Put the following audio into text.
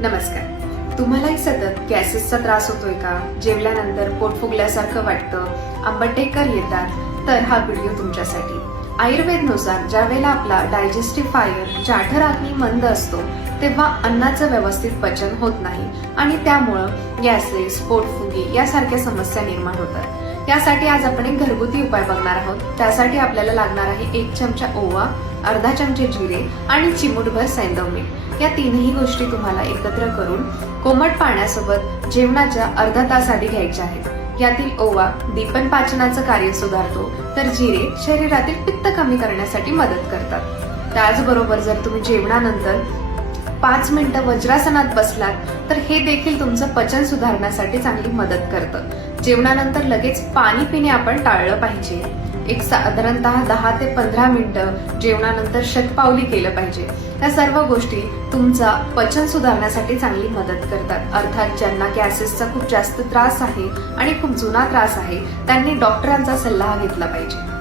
नमस्कार. तुम्हालाही सतत गॅसेसचा त्रास होतोय का? जेवल्यानंतर पोट फुगल्यासारखं वाटतं, आंबटेकर येतात, तर हा व्हिडिओ तुमच्यासाठी. आयुर्वेदनुसार ज्या वेळेला आपला डायजेस्टिव्ह फायर जाठराग्नी मंद असतो तेव्हा अन्नाचं व्यवस्थित पचन होत नाही आणि त्यामुळं गॅसेस, पोटफुगी यासारख्या समस्या निर्माण होतात. यासाठी आज आपण एक घरगुती उपाय बघणार आहोत. त्यासाठी आपल्याला लागणार आहे 1 चमचा ओवा, अर्धा चमचे जिरे आणि चिमूटभर सैंधव मीठ. या तीनही गोष्टी तुम्हाला एकत्र करून कोमट पाण्यासोबत जेवणाच्या अर्धा तास आधी घ्यायच्या आहेत. यातील ओवा दीपन पाचनाचं कार्य सुधारतो, तर जिरे शरीरातील पित्त कमी करण्यासाठी मदत करतात. त्याचबरोबर जर तुम्ही जेवणानंतर 5 मिनिटं वज्रासनात बसलात तर हे देखील तुमचं पचन सुधारण्यासाठी चांगली मदत करतं. जेवणानंतर लगेच पाणी पिणे आपण टाळलं पाहिजे. एक साधारणतः 10 ते 15 मिनिटं जेवणानंतर शतपावली केलं पाहिजे. या सर्व गोष्टी तुमचा पचन सुधारण्यासाठी चांगली मदत करतात. अर्थात ज्यांना गॅसेसचा खूप जास्त त्रास आहे आणि खूप जुना त्रास आहे त्यांनी डॉक्टरांचा सल्ला घेतला पाहिजे.